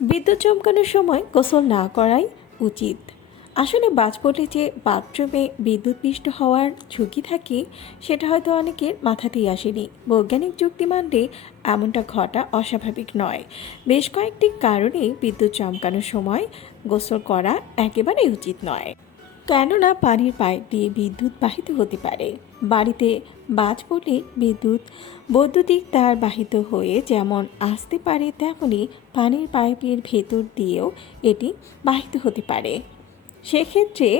বিদ্যুৎ চমকানোর সময় গোসল না করাই উচিত। আসলে বাজ পড়লে যে বাথরুমে বিদ্যুৎস্পৃষ্ট হওয়ার ঝুঁকি থাকে সেটা হয়তো অনেকের মাথাতেই আসেনি। বৈজ্ঞানিক যুক্তি মানলে এমনটা ঘটা অস্বাভাবিক নয়। বেশ কয়েকটি কারণে বিদ্যুৎ চমকানোর সময় গোসল করা একেবারেই উচিত নয়। কেননা পানির পাইপ দিয়ে বিদ্যুৎ বাহিত হতে পারে। বাড়িতে বাজ পড়লে বিদ্যুৎ বৈদ্যুতিক তার বাহিত হয়ে যেমন আসতে পারে, তেমনি পানির পাইপের ভেতর দিয়েও এটি বাহিত হতে পারে। সেক্ষেত্রে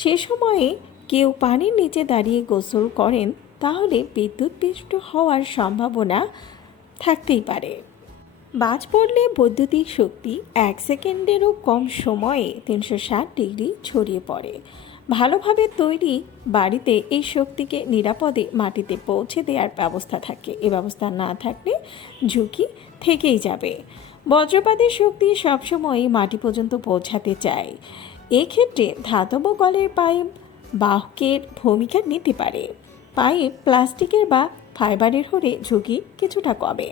সে সময়ে কেউ পানির নিচে দাঁড়িয়ে গোসল করেন তাহলে বিদ্যুৎস্পৃষ্ট হওয়ার সম্ভাবনা থাকতেই পারে। বাজ পড়লে বৈদ্যুতিক শক্তি 1 সেকেন্ডেরও কম সময়ে 360 ডিগ্রি ছড়িয়ে পড়ে। ভালোভাবে তৈরি বাড়িতে এই শক্তিকে নিরাপদে মাটিতে পৌঁছে দেওয়ার ব্যবস্থা থাকে। এ ব্যবস্থা না থাকলে ঝুঁকি থেকেই যাবে। বজ্রপাতের শক্তি সবসময়ই মাটি পর্যন্ত পৌঁছাতে চায়। এক্ষেত্রে ধাতব কলের পাইপ বাহকের ভূমিকা নিতে পারে। পাইপ প্লাস্টিকের বা ফাইবারের হলে ঝুঁকি কিছুটা কমে।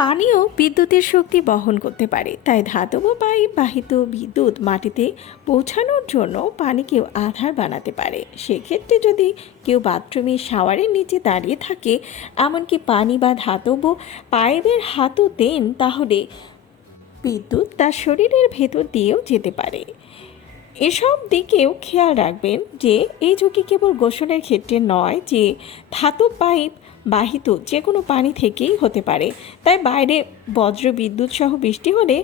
পানিও বিদ্যুতের শক্তি বহন করতে পারে, তাই ধাতব পাইপ বাহিত বিদ্যুৎ মাটিতে পৌঁছানোর জন্য পানিকেও আধার বানাতে পারে। সেক্ষেত্রে যদি কেউ বাথরুমে শাওয়ারের নিচে দাঁড়িয়ে থাকে, এমনকি পানি বা ধাতব পাইপের হাতও দেন, তাহলে বিদ্যুৎ তার শরীরের ভেতর দিয়েও যেতে পারে। এসব দিকেও খেয়াল রাখবেন যে এই ঝুঁকি কেবল গোসলের ক্ষেত্রে নয়, যে ধাতব পাইপ বাহিত যে কোনো পানি থেকেই হতে পারে। তাই বাইরে বজ্র বিদ্যুৎ সহ বৃষ্টি হলে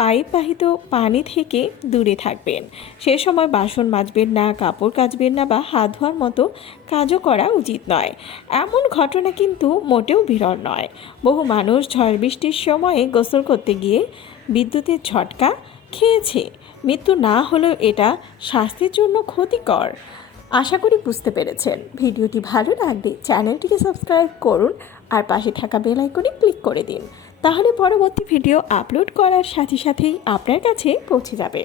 পাইপ বাহিত পানি থেকে দূরে থাকবেন। সে সময় বাসন মাজবেন না, কাপড় কাচবেন না বা হাত ধোয়ার মতো কাজও করা উচিত নয়। এমন ঘটনা কিন্তু মোটেও বিরল নয়। বহু মানুষ ঝড় বৃষ্টির সময়ে গোসল করতে গিয়ে বিদ্যুতের ঝটকা খেয়েছে। মৃত্যু না হলেও এটা স্বাস্থ্যের জন্য ক্ষতিকর। আশা করি বুঝতে পেরেছেন। ভিডিওটি ভালো লাগলে চ্যানেলটিকে সাবস্ক্রাইব করুন আর পাশে থাকা বেল আইকনে ক্লিক করে দিন। তাহলে পরবর্তী ভিডিও আপলোড করার সাথে সাথেই আপনার কাছে পৌঁছে যাবে।